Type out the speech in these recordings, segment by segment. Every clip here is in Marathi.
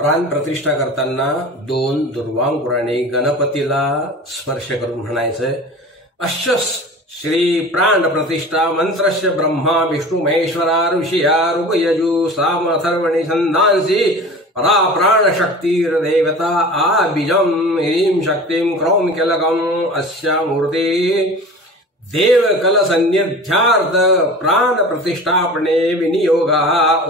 प्राण प्रतिष्ठा करताना 2 दुर्वांकुराने गणपतीला स्पर्श करून म्हणायचं अश्य श्री प्राण प्रतिष्ठा मंत्रस्य ब्रह्मा विष्णु महेश्वरा ऋषिया ऋगयजु साम अथर्वणि छंदांसी परा प्राण शक्तिर्देवता आ बीजम ह्रीं शक्तिं क्रौं केलकम अस्या मूर्ति देव कल सन्निध्यार्थ प्राण प्रतिष्ठापने विनियोगा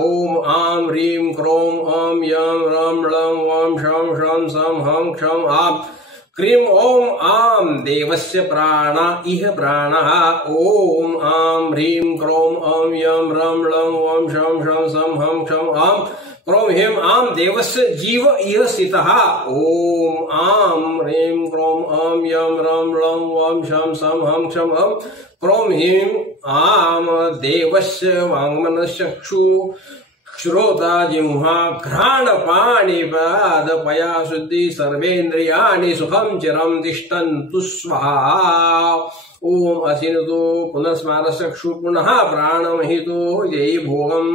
ओम आम ह्रीं क्रोम ओम यम रम लं ओम शम शम सम हम क्षम आम क्रीम ओम आम देवस्य प्राणा इह प्राणः ओम आम ह्रीं क्रोम ओम यम रम लं ओम शम शम सम हम क्षम आम क्रोम हेम आम देवस्य जीव इह स्थितः ओम आम ह्रीं क्रोम ओम यम रम लं ओम शम सम हम क्षम हम क्रोम हेम आम देवस्य वाङ्मनश्चक्षु श्रोता जिह्वा घ्राण पाणिपाद पया शुद्धि सर्वेन्द्रियाणि सुखं चिरं तिष्ठन्तु स्वाहा ओम असिनतो पुनस्मारचक्षु पुनः प्राणमहितो जयी भोगम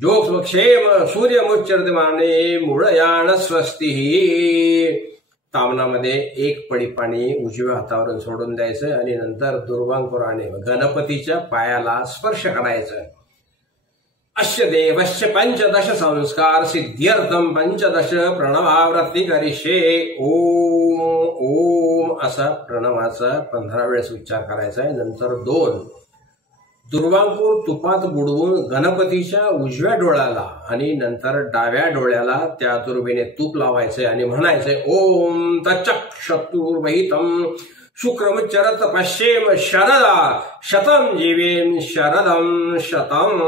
जोक्षेम सूर्यमुच्चर्यमाने मूळयान स्वस्ति। तामनामध्ये 1 पडी पाणी उजव्या हातावरून सोडून द्यायचं आणि नंतर दुर्वांकुराने गणपतीच्या पायाला स्पर्श करायचं। अस्य देवस्य 15 संस्कार सिद्ध्यर्थम 15 प्रणवावृत्ती करिष्ये ओम ओम असा प्रणवाचा 15 वेळेस उच्चार करायचा आहे। नंतर 2 दुर्वांकुर तुपात बुडवून गणपतीच्या उजव्या डोळ्याला आणि नंतर डाव्या डोळ्याला त्या तुरबीने तूप लावायचे आणि म्हणायचे ओम तचक्षतुर्वहितम शुक्रमुच्चरत पश्येम शरदा शतम जीवेम शरदम शतम।